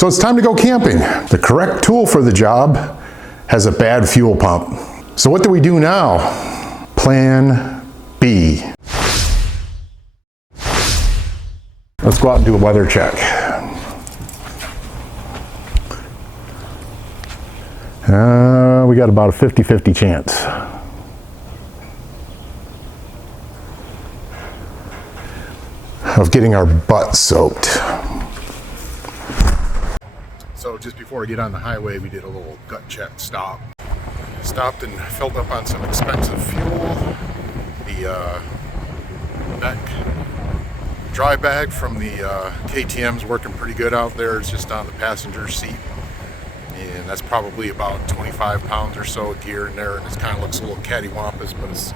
So it's time to go camping. The correct tool for the job has a bad fuel pump. So what do we do now? Plan B. Let's go out and do a weather check. We got about a 50-50 chance. Of getting our butt soaked. So just before we get on the highway, we did a little gut check stop. Stopped and filled up on some expensive fuel. The dry bag from the KTM's working pretty good out there. It's just on the passenger seat. And that's probably about 25 pounds or so of gear in there. And it kind of looks a little cattywampus, but it's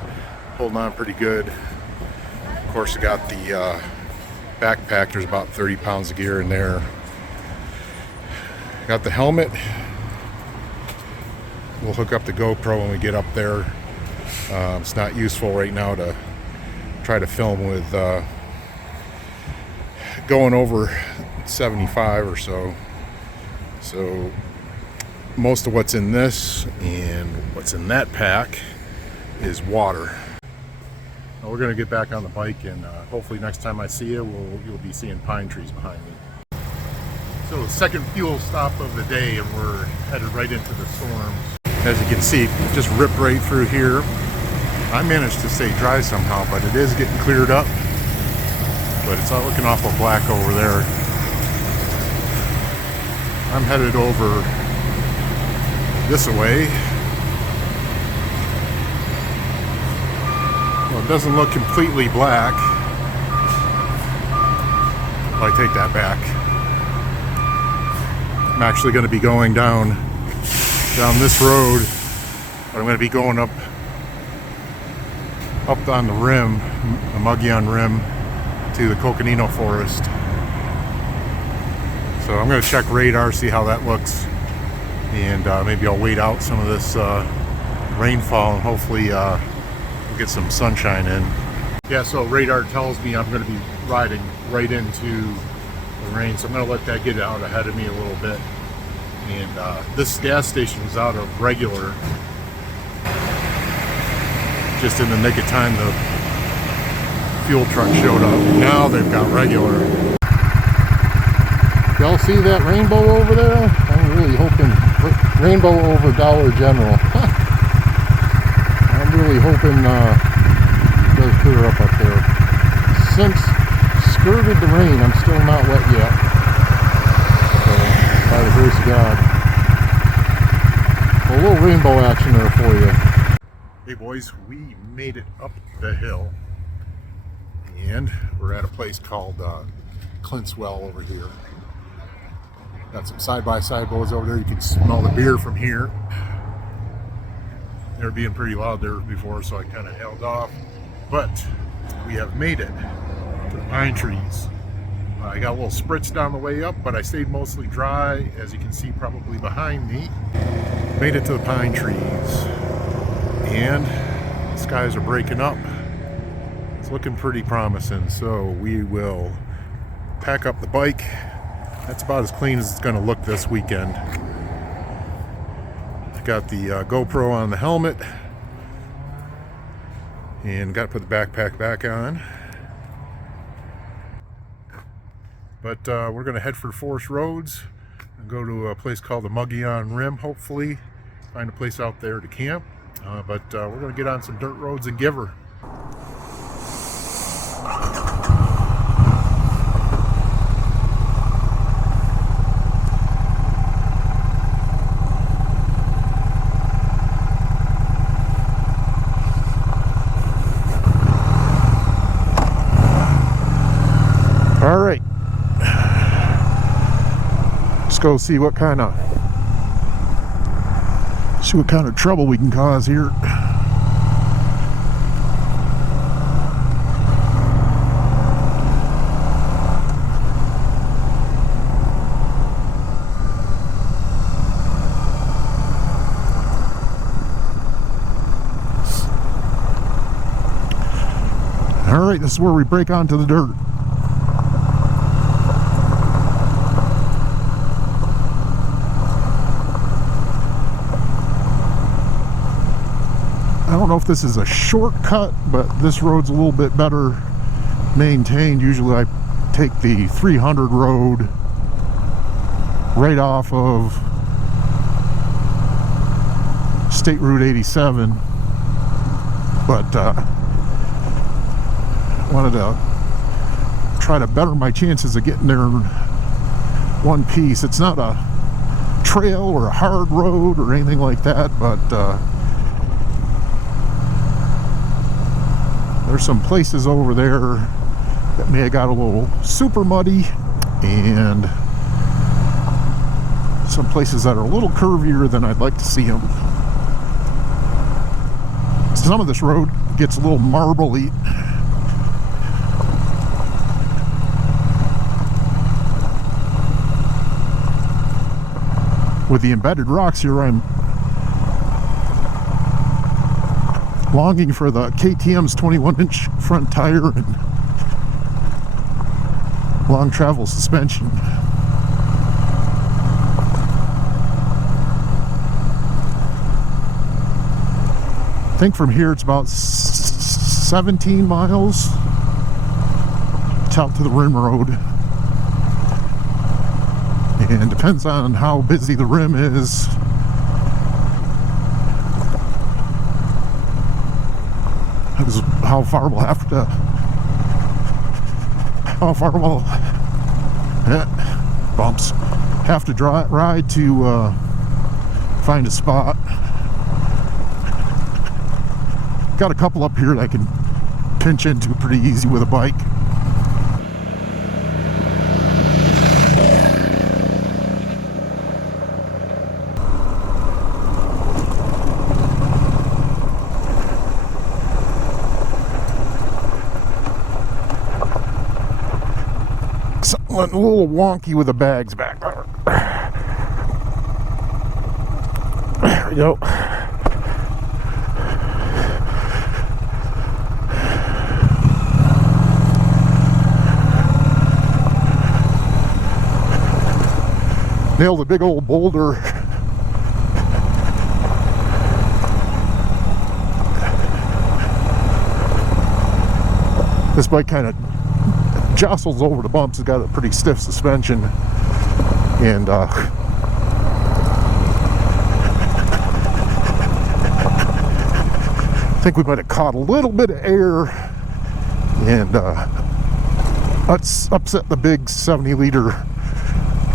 holding on pretty good. Of course, I got the backpack. There's about 30 pounds of gear in there. Got the helmet. We'll hook up the GoPro when we get up there. It's not useful right now to try to film with going over 75 or so. So most of what's in this and what's in that pack is water. Now we're going to get back on the bike, and hopefully next time I see you, you'll be seeing pine trees behind me. So the second fuel stop of the day, and we're headed right into the storms. As you can see, just ripped right through here. I managed to stay dry somehow, but it is getting cleared up. But it's not looking awful black over there. I'm headed over this way. Well, it doesn't look completely black. Well, I take that back. I'm actually going to be going down this road, but I'm going to be going up on the rim, the Mogollon rim, to the Coconino forest. So I'm going to check radar, see how that looks, and maybe I'll wait out some of this rainfall, and hopefully we'll get some sunshine in. Yeah, so radar tells me I'm going to be riding right into the rain, so I'm going to let that get out ahead of me a little bit. And this gas station is out of regular. Just in the nick of time, the fuel truck showed up. Now they've got regular. Y'all see that rainbow over there? I'm really hoping, rainbow over Dollar General. I'm really hoping it does clear up there. Since skirted the rain, I'm still not wet yet. So, by the grace of God. A little rainbow action there for you. Hey boys, we made it up the hill. And we're at a place called Clint's Well over here. Got some side-by-side bows over there. You can smell the beer from here. They were being pretty loud there before, so I kind of held off. But we have made it to the pine trees. I got a little spritz down the way up, but I stayed mostly dry, as you can see probably behind me. Made it to the pine trees. And the skies are breaking up. It's looking pretty promising, so we will pack up the bike. That's about as clean as it's going to look this weekend. I got the GoPro on the helmet, and got to put the backpack back on. But we're going to head for forest roads and go to a place called the Mogollon Rim, hopefully. Find a place out there to camp. But we're going to get on some dirt roads and give her. All right. Let's go see what kind of trouble we can cause here. All right, this is where we break onto the dirt. don't know if this is a shortcut, but this road's a little bit better maintained. Usually I take the 300 road right off of State Route 87, but wanted to try to better my chances of getting there in one piece. It's not a trail or a hard road or anything like that, but there's some places over there that may have got a little super muddy, and some places that are a little curvier than I'd like to see them. Some of this road gets a little marbly. With the embedded rocks here, I'm longing for the KTM's 21-inch front tire and long travel suspension. I think from here it's about 17 miles. It's out to the rim road. And depends on how busy the rim is. How far we'll have to. How far we'll. Bumps. Have to ride to find a spot. Got a couple up here that I can pinch into pretty easy with a bike. Something a little wonky with the bags back there. There we go. Nailed a big old boulder. This bike kind of jostles over the bumps. It's got a pretty stiff suspension, and I think we might have caught a little bit of air, and that's upset the big 70-liter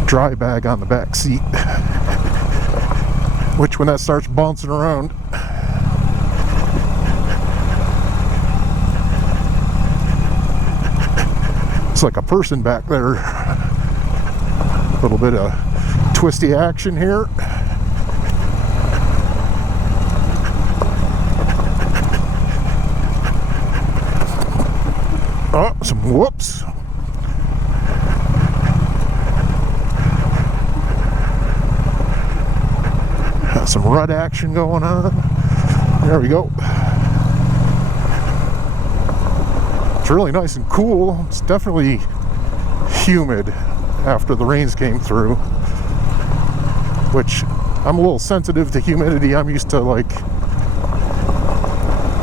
dry bag on the back seat, which when that starts bouncing around, it's like a person back there. A little bit of twisty action here. Oh, some whoops. Some rut action going on. There we go. It's really nice and cool. It's definitely humid after the rains came through, which I'm a little sensitive to humidity. I'm used to like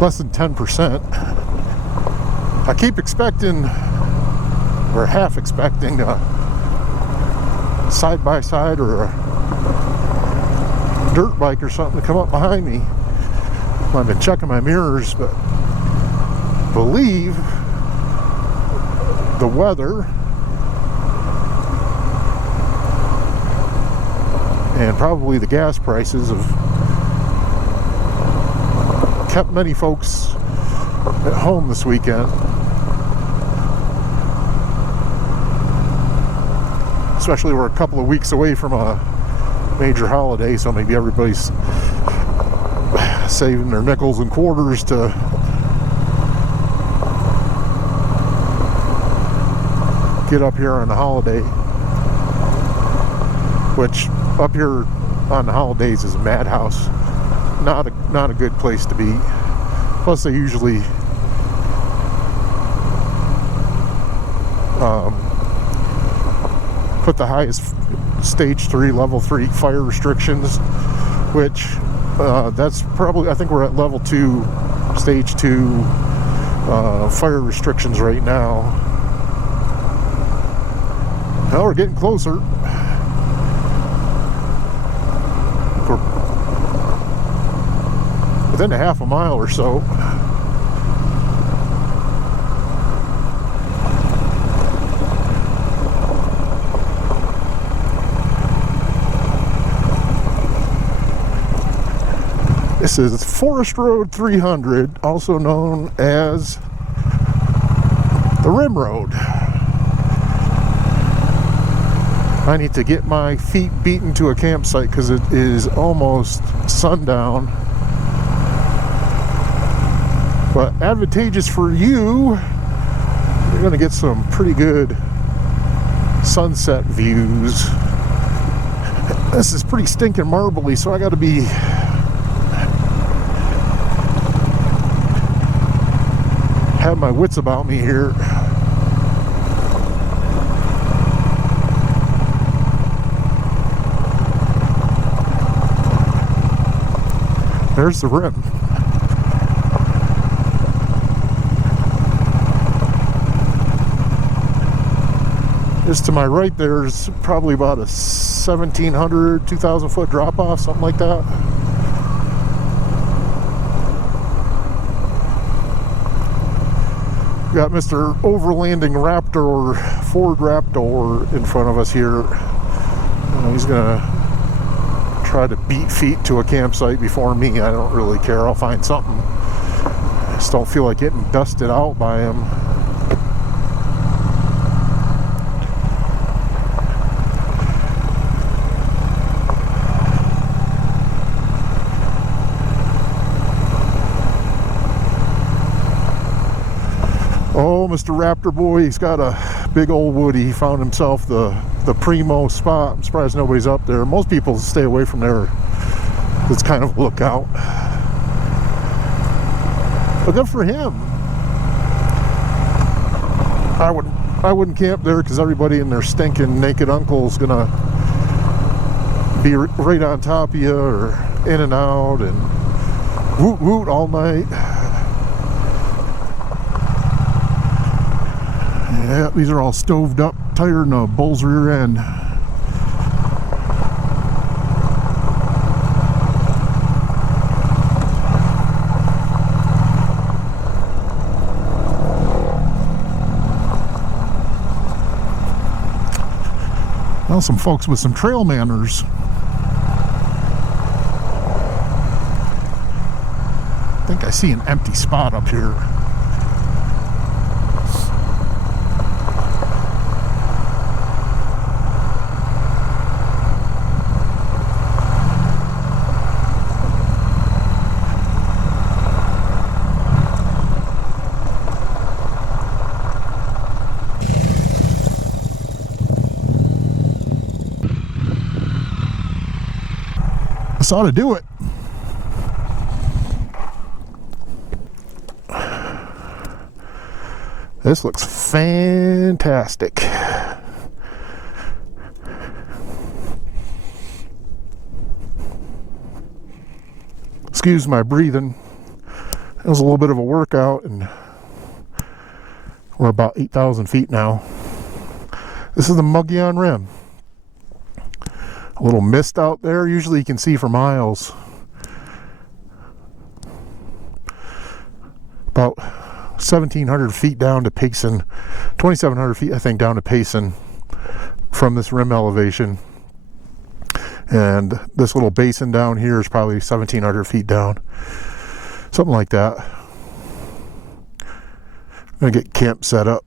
less than 10%. I keep expecting, or half expecting, a side-by-side or a dirt bike or something to come up behind me. I've been checking my mirrors, but I believe the weather and probably the gas prices have kept many folks at home this weekend, especially we're a couple of weeks away from a major holiday, so maybe everybody's saving their nickels and quarters to get up here on the holiday, which up here on the holidays is a madhouse. Not a good place to be. Plus they usually put the highest stage 3 level 3 fire restrictions, which That's probably, I think we're at level 2, stage 2 fire restrictions right now. Well, we're getting closer. We're within a half a mile or so. This is Forest Road 300, also known as the Rim Road. I need to get my feet beaten to a campsite because it is almost sundown. But advantageous for you, you're going to get some pretty good sunset views. This is pretty stinking marbly, so I got to be have my wits about me here. There's the rim. Just to my right, there's probably about a 1,700, 2,000 foot drop off, something like that. Got Mr. Overlanding Raptor, or Ford Raptor, in front of us here. He's gonna try to beat feet to a campsite before me. I don't really care. I'll find something. I just don't feel like getting dusted out by him. Oh, Mr. Raptor boy, he's got a big old woody. He found himself the primo spot. I'm surprised nobody's up there. Most people stay away from there. It's kind of a lookout. But good for him. I wouldn't camp there because everybody and their stinking naked uncle's gonna be right on top of you or in and out and woot woot all night. Yeah, these are all stoved up, tire in a bull's rear end. Well, some folks with some trail manners. I think I see an empty spot up here. This ought to do it. This looks fantastic. Excuse my breathing. It was a little bit of a workout, and we're about 8,000 feet now. This is the Mogollon Rim. A little mist out there. Usually you can see for miles. About 1,700 feet down to Payson. 2,700 feet, I think, down to Payson from this rim elevation. And this little basin down here is probably 1,700 feet down. Something like that. I'm going to get camp set up.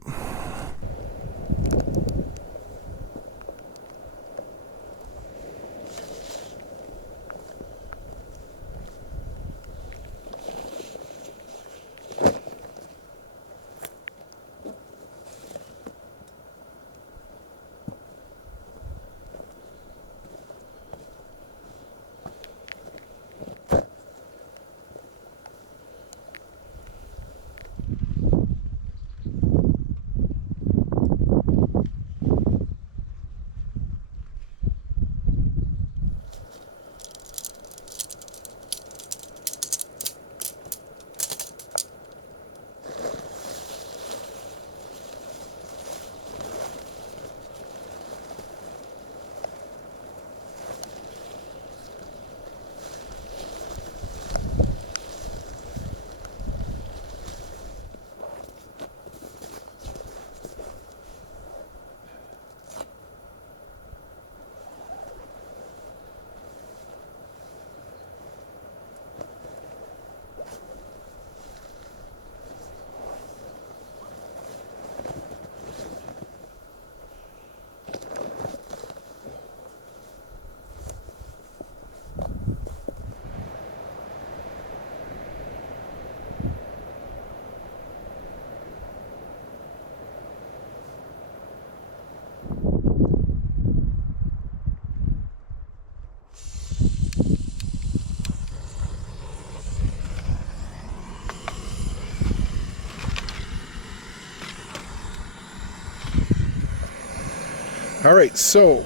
All right, so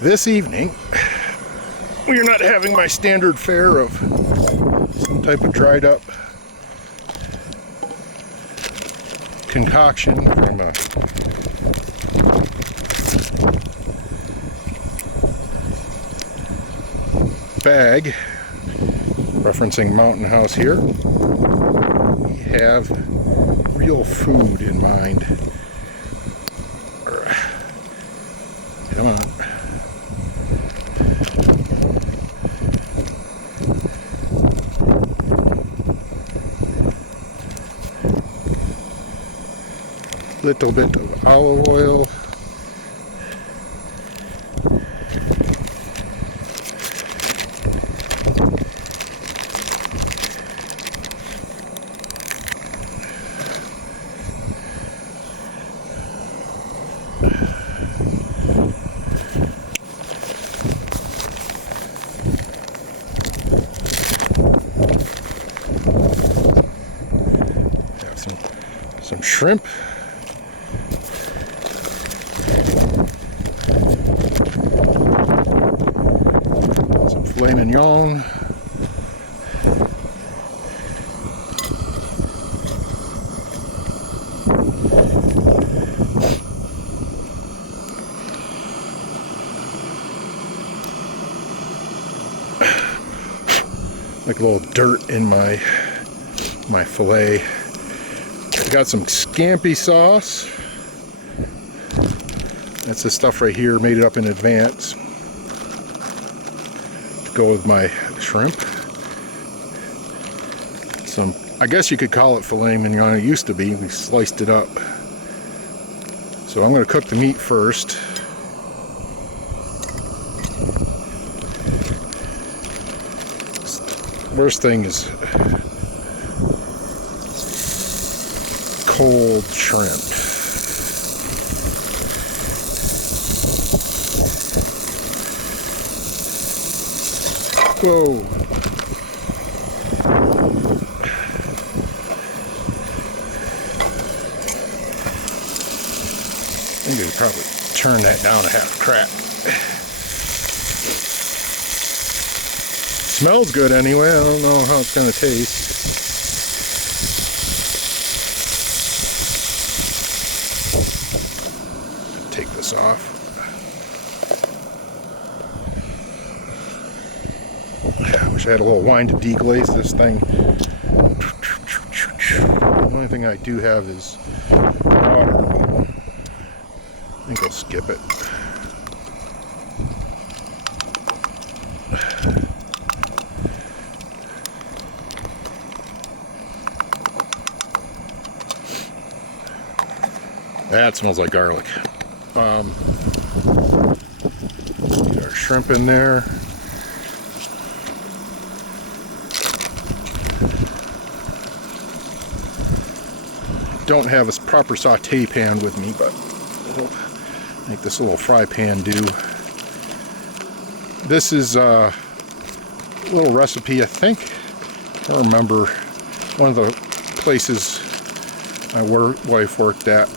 this evening we are not having my standard fare of some type of dried up concoction from a bag, referencing Mountain House here. We have real food in mind. Come on. Little bit of olive oil. Have some shrimp. Filet mignon, like a little dirt in my filet. Got some scampi sauce. That's the stuff right here, made it up in advance. Go with my shrimp. Some, I guess you could call it filet mignon. It used to be. We sliced it up. So I'm going to cook the meat first. Worst thing is cold shrimp. Whoa. I think I could probably turn that down to half crack. Smells good anyway. I don't know how it's going to taste. Take this off. I wish I had a little wine to deglaze this thing. The only thing I do have is water. I think I'll skip it. That smells like garlic. Get our shrimp in there. Don't have a proper saute pan with me, but I'll make this little fry pan do. This is a little recipe, I think. I don't remember. One of the places my wife worked at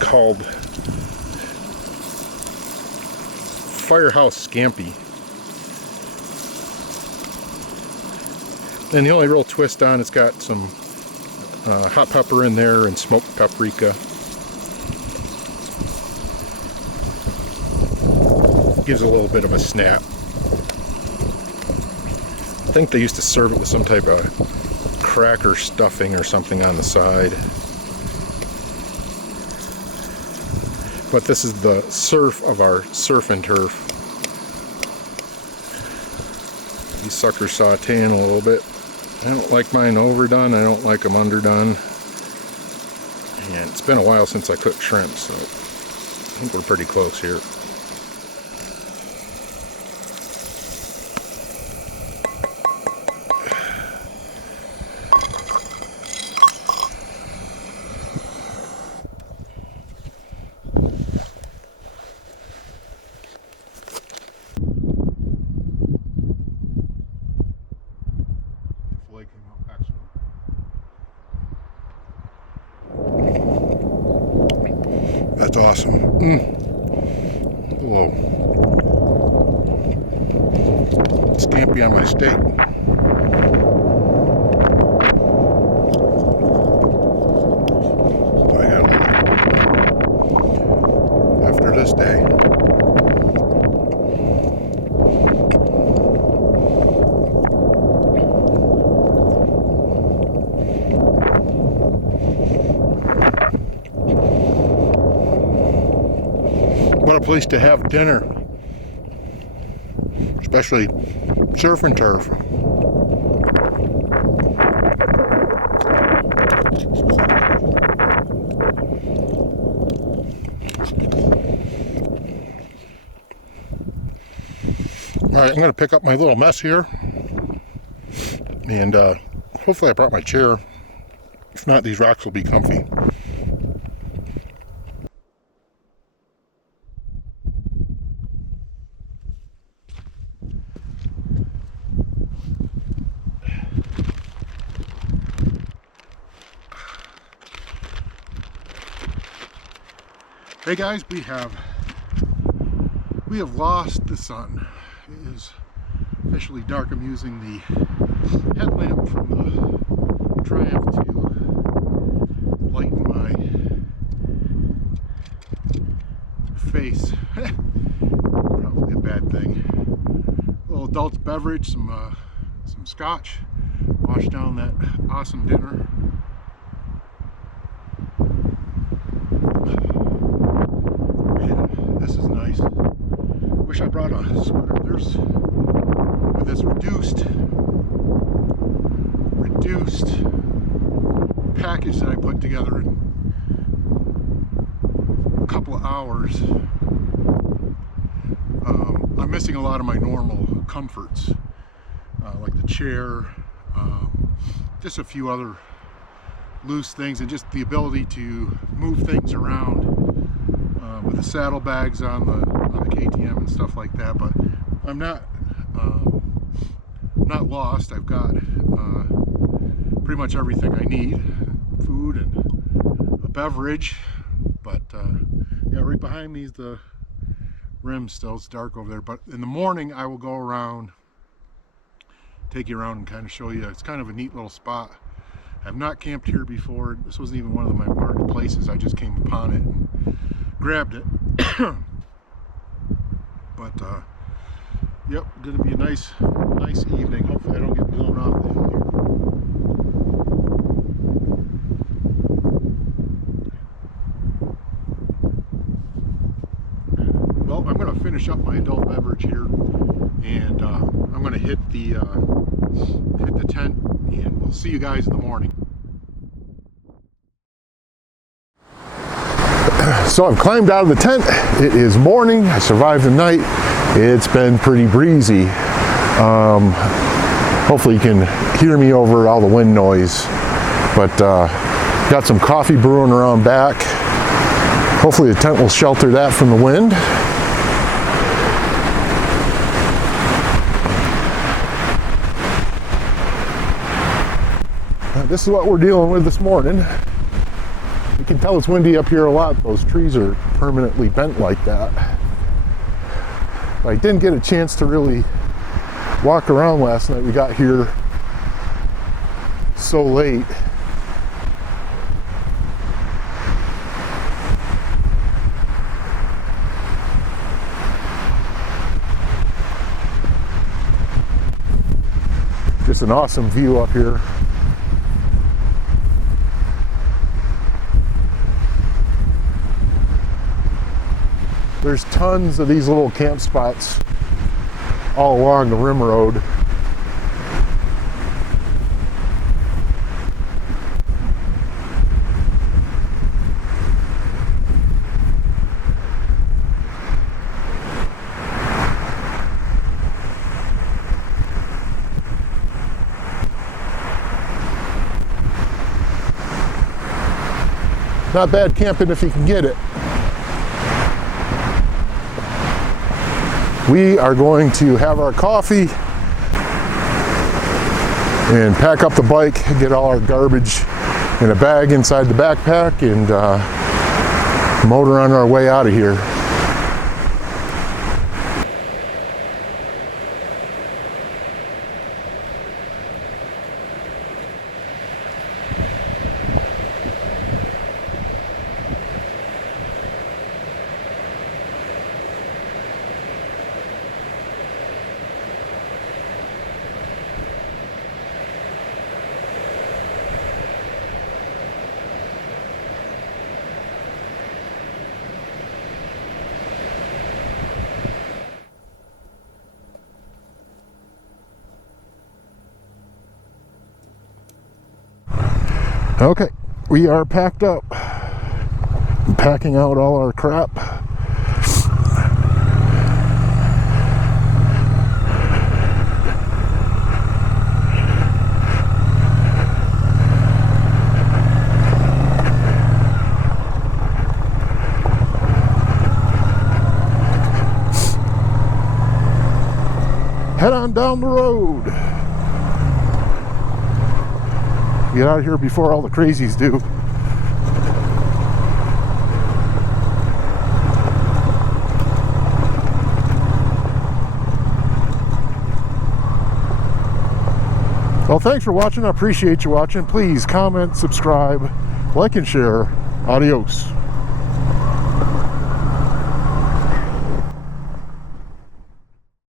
called Firehouse Scampi. And the only real twist on it's got some hot pepper in there and smoked paprika. Gives a little bit of a snap. I think they used to serve it with some type of cracker stuffing or something on the side. But this is the surf of our surf and turf. These suckers sauteing a little bit. I don't like mine overdone. I don't like them underdone. And it's been a while since I cooked shrimp, so I think we're pretty close here. That's awesome. Whoa. Scampy on my steak. I got after this day. What a place to have dinner, especially surf and turf. All right, I'm going to pick up my little mess here, and hopefully I brought my chair. If not, these rocks will be comfy. Hey guys, we have lost the sun. It is officially dark. I'm using the headlamp from the Triumph to lighten my face. Probably a bad thing. A little adult's beverage, some scotch. Wash down that awesome dinner. This is nice. Wish I brought a sweater. There's with this reduced package that I put together in a couple of hours. I'm missing a lot of my normal comforts, like the chair, just a few other loose things, and just the ability to move things around with the saddlebags on the KTM and stuff like that. But I'm not lost. I've got pretty much everything I need, food and a beverage. But yeah, right behind me is the rim. Still, it's dark over there. But in the morning, I will go around, take you around and kind of show you. It's kind of a neat little spot. I've not camped here before. This wasn't even one of my marked places. I just came upon it and grabbed it. But yep, gonna be a nice evening. Hopefully I don't get blown off the hill here. Well, I'm gonna finish up my adult beverage here, and I'm gonna hit the tent, and we'll see you guys in the morning. So I've climbed out of the tent. It is morning. I survived the night. It's been pretty breezy. Hopefully you can hear me over all the wind noise. But got some coffee brewing around back. Hopefully the tent will shelter that from the wind. This is what we're dealing with this morning. You can tell it's windy up here a lot. Those trees are permanently bent like that. I didn't get a chance to really walk around last night. We got here so late. Just an awesome view up here. There's tons of these little camp spots all along the rim road. Not bad camping if you can get it. We are going to have our coffee and pack up the bike, get all our garbage in a bag inside the backpack, and Motor on our way out of here. Okay, we are packed up. I'm packing out all our crap. Head on down the road. Get out of here before all the crazies do. Well, thanks for watching. I appreciate you watching. Please comment, subscribe, like, and share. Adios.